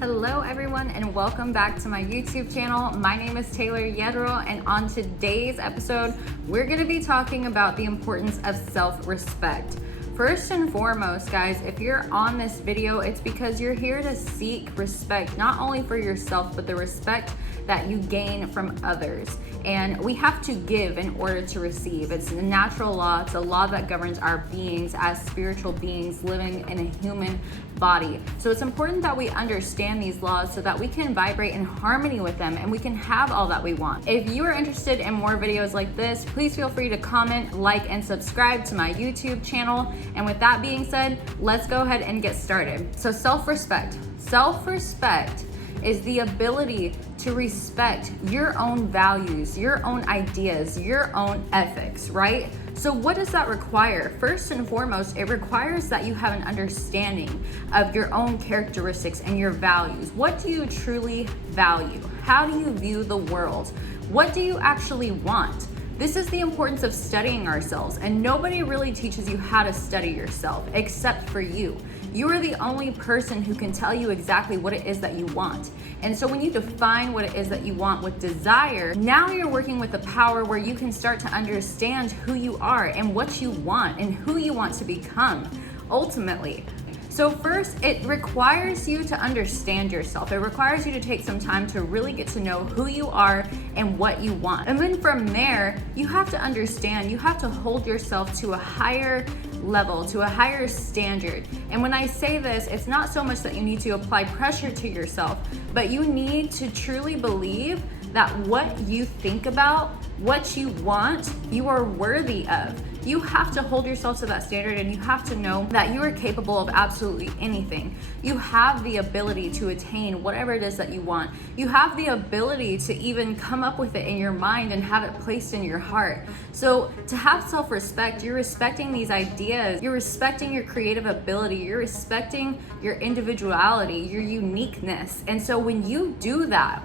Hello everyone and welcome back to my YouTube channel. My name is Taylor Hierro, and on today's episode, we're gonna be talking about the importance of self-respect. First and foremost, guys, if you're on this video, it's because you're here to seek respect, not only for yourself, but the respect that you gain from others. And we have to give in order to receive. It's a natural law. It's a law that governs our beings as spiritual beings living in a human body. So it's important that we understand these laws so that we can vibrate in harmony with them and we can have all that we want. If you are interested in more videos like this, please feel free to comment, like, and subscribe to my YouTube channel. And with that being said, let's go ahead and get started. So self-respect. Self-respect is the ability to respect your own values, your own ideas, your own ethics, right? So what does that require? First and foremost, it requires that you have an understanding of your own characteristics and your values. What do you truly value? How do you view the world? What do you actually want? This is the importance of studying ourselves, and nobody really teaches you how to study yourself except for you. You are the only person who can tell you exactly what it is that you want. And so when you define what it is that you want with desire, now you're working with the power where you can start to understand who you are and what you want and who you want to become ultimately. So first, it requires you to understand yourself. It requires you to take some time to really get to know who you are and what you want. And then from there, you have to understand, you have to hold yourself to a higher level, to a higher standard. And when I say this, it's not so much that you need to apply pressure to yourself, but you need to truly believe that what you think about, what you want, you are worthy of. You have to hold yourself to that standard, and you have to know that you are capable of absolutely anything. You have the ability to attain whatever it is that you want. You have the ability to even come up with it in your mind and have it placed in your heart. So to have self-respect, you're respecting these ideas, you're respecting your creative ability, you're respecting your individuality, your uniqueness. And so when you do that,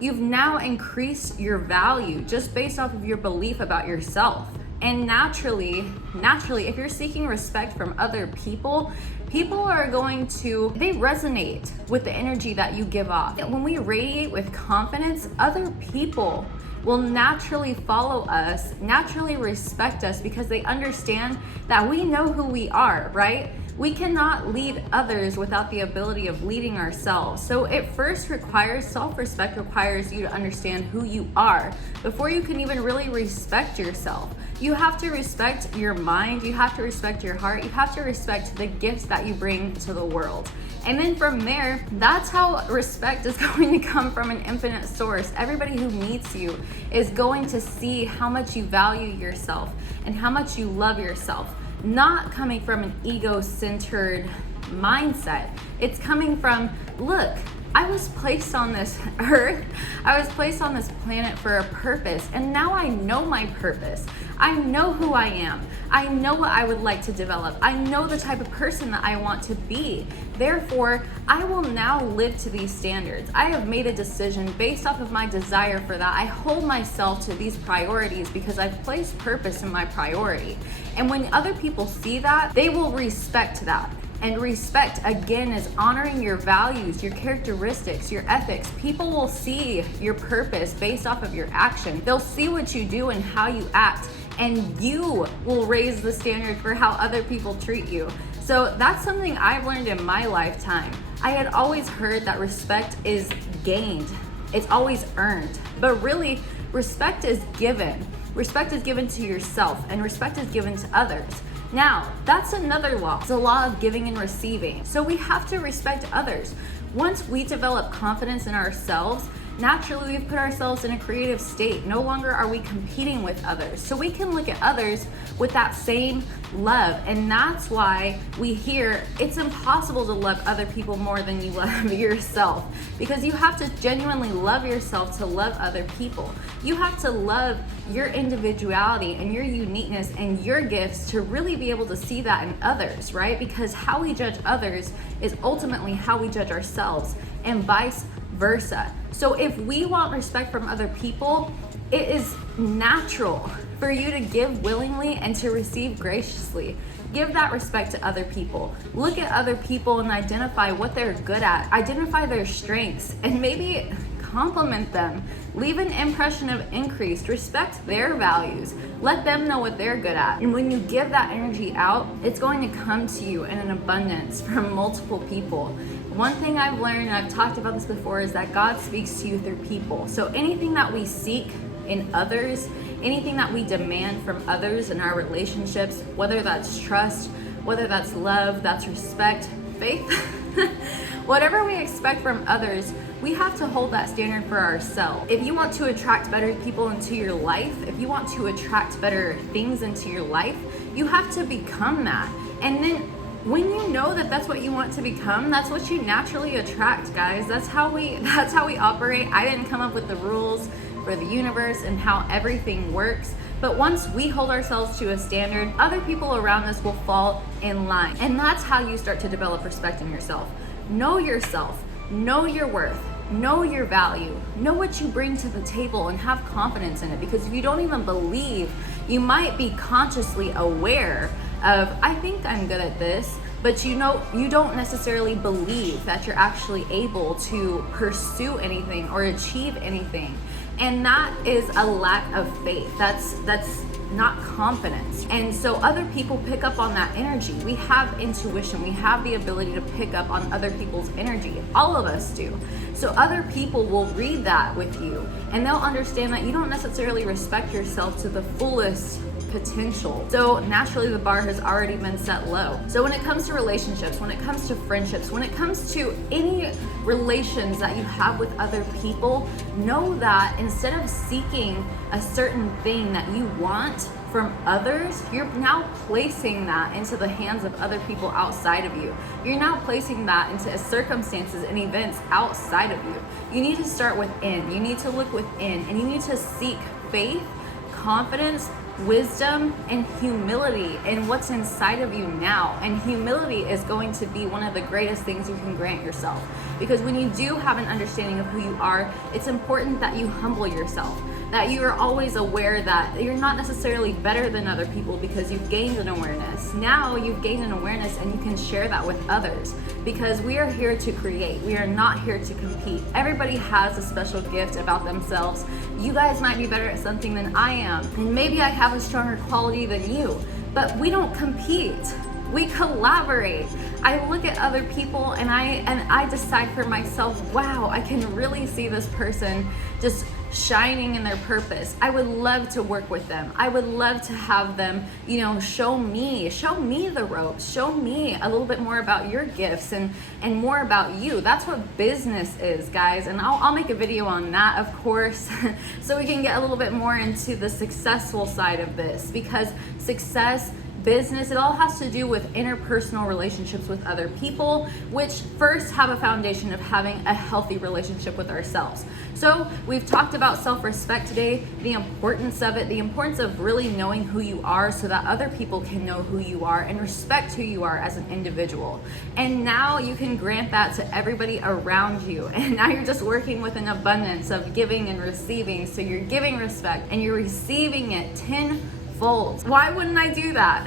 you've now increased your value just based off of your belief about yourself. And naturally, if you're seeking respect from other people are going to, they resonate with the energy that you give off. When we radiate with confidence, other people will naturally follow us, naturally respect us, because they understand that we know who we are, right? We cannot lead others without the ability of leading ourselves. So it first requires, self-respect requires you to understand who you are before you can even really respect yourself. You have to respect your mind, you have to respect your heart, you have to respect the gifts that you bring to the world. And then from there, that's how respect is going to come from an infinite source. Everybody who meets you is going to see how much you value yourself and how much you love yourself. Not coming from an ego-centered mindset. It's coming from, look, I was placed on this earth, I was placed on this planet for a purpose, and now I know my purpose. I know who I am. I know what I would like to develop. I know the type of person that I want to be. Therefore, I will now live to these standards. I have made a decision based off of my desire for that. I hold myself to these priorities because I've placed purpose in my priority. And when other people see that, they will respect that. And respect, again, is honoring your values, your characteristics, your ethics. People will see your purpose based off of your action. They'll see what you do and how you act, and you will raise the standard for how other people treat you. So that's something I've learned in my lifetime. I had always heard that respect is gained. It's always earned. But really, respect is given. Respect is given to yourself, and respect is given to others. Now, that's another law. It's a law of giving and receiving. So we have to respect others. Once we develop confidence in ourselves, naturally we've put ourselves in a creative state. No longer are we competing with others. So we can look at others with that same love. And that's why we hear it's impossible to love other people more than you love yourself, because you have to genuinely love yourself to love other people. You have to love your individuality and your uniqueness and your gifts to really be able to see that in others, right? Because how we judge others is ultimately how we judge ourselves, and vice versa. So if we want respect from other people, it is natural for you to give willingly and to receive graciously. Give that respect to other people. Look at other people and identify what they're good at. Identify their strengths and maybe compliment them. Leave an impression of increased. Respect their values. Let them know what they're good at. And when you give that energy out, it's going to come to you in an abundance from multiple people. One thing I've learned, and I've talked about this before, is that God speaks to you through people. So anything that we seek in others, anything that we demand from others in our relationships, whether that's trust, whether that's love, that's respect, faith, whatever we expect from others, we have to hold that standard for ourselves. If you want to attract better people into your life, if you want to attract better things into your life, you have to become that. And then when you know that that's what you want to become, that's what you naturally attract, guys. That's how we operate. I didn't come up with the rules for the universe and how everything works. But once we hold ourselves to a standard, other people around us will fall in line. And that's how you start to develop respect in yourself. Know yourself, know your worth, know your value, know what you bring to the table, and have confidence in it. Because if you don't even believe, you might be consciously aware of, I think I'm good at this, but you don't necessarily believe that you're actually able to pursue anything or achieve anything. And that is a lack of faith. That's not confidence. And so other people pick up on that energy. We have intuition. We have the ability to pick up on other people's energy. All of us do. So other people will read that with you, and they'll understand that you don't necessarily respect yourself to the fullest potential. So naturally the bar has already been set low. So when it comes to relationships, when it comes to friendships, when it comes to any relations that you have with other people, know that instead of seeking a certain thing that you want from others, you're now placing that into the hands of other people outside of you. You're now placing that into circumstances and events outside of you. You need to start within. You need to look within, and you need to seek faith, confidence, wisdom, and humility in what's inside of you now. And humility is going to be one of the greatest things you can grant yourself, because when you do have an understanding of who you are, it's important that you humble yourself, that you are always aware that you're not necessarily better than other people because you've gained an awareness. Now you've gained an awareness and you can share that with others, because we are here to create. We are not here to compete. Everybody has a special gift about themselves. You guys might be better at something than I am, and maybe I have a stronger quality than you, but we don't compete. We collaborate. I look at other people and I decide for myself, wow, I can really see this person just shining in their purpose. I would love to work with them. I would love to have them, show me the ropes, show me a little bit more about your gifts and more about you. That's what business is, guys. And I'll make a video on that, of course, so we can get a little bit more into the successful side of this, because success, business, it all has to do with interpersonal relationships with other people, which first have a foundation of having a healthy relationship with ourselves. So we've talked about self-respect today, the importance of it, the importance of really knowing who you are so that other people can know who you are and respect who you are as an individual. And now you can grant that to everybody around you. And now you're just working with an abundance of giving and receiving. So you're giving respect and you're receiving it tenfold. Why wouldn't I do that?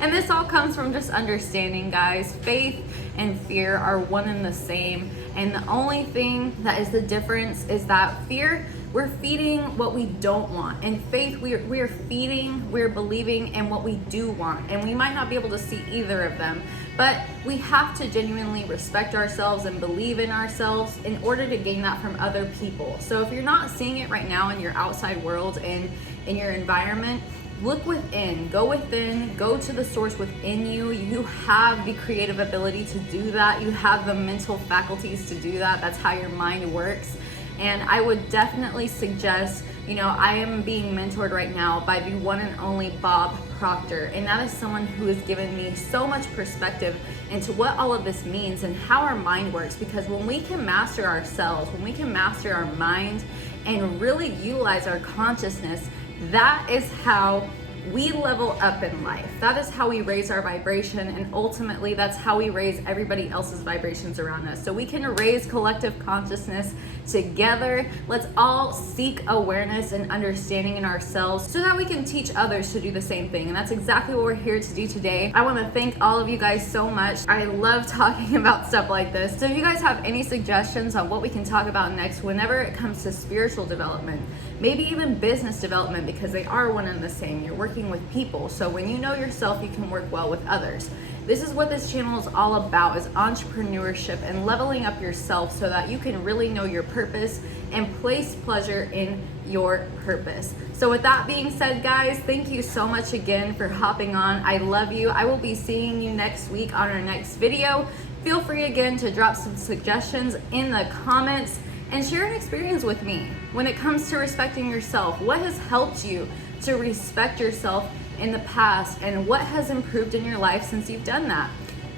And this all comes from just understanding, guys. Faith and fear are one and the same. And the only thing that is the difference is that fear, we're feeding what we don't want. And faith, we're feeding, we're believing in what we do want. And we might not be able to see either of them, but we have to genuinely respect ourselves and believe in ourselves in order to gain that from other people. So if you're not seeing it right now in your outside world and in your environment, look within, go to the source within you. You have the creative ability to do that. You have the mental faculties to do that. That's how your mind works. And I would definitely suggest, I am being mentored right now by the one and only Bob Proctor. And that is someone who has given me so much perspective into what all of this means and how our mind works. Because when we can master ourselves, when we can master our mind and really utilize our consciousness, that is how we level up in life. That is how we raise our vibration, and ultimately that's how we raise everybody else's vibrations around us. So we can raise collective consciousness together. Let's all seek awareness and understanding in ourselves so that we can teach others to do the same thing. And that's exactly what we're here to do today. I want to thank all of you guys so much. I love talking about stuff like this. So if you guys have any suggestions on what we can talk about next whenever it comes to spiritual development, maybe even business development, because they are one and the same. You're working with people. So when you know yourself, you can work well with others. This is what this channel is all about, is entrepreneurship and leveling up yourself so that you can really know your purpose and place pleasure in your purpose. So with that being said, guys, thank you so much again for hopping on. I love you. I will be seeing you next week on our next video. Feel free again to drop some suggestions in the comments and share an experience with me when it comes to respecting yourself. What has helped you to respect yourself in the past, and what has improved in your life since you've done that?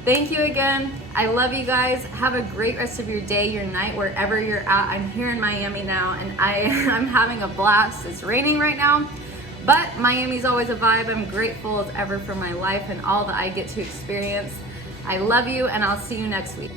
Thank you again. I love you guys. Have a great rest of your day, your night, wherever you're at. I'm here in Miami now, and I'm having a blast. It's raining right now, but Miami's always a vibe. I'm grateful as ever for my life and all that I get to experience. I love you, and I'll see you next week.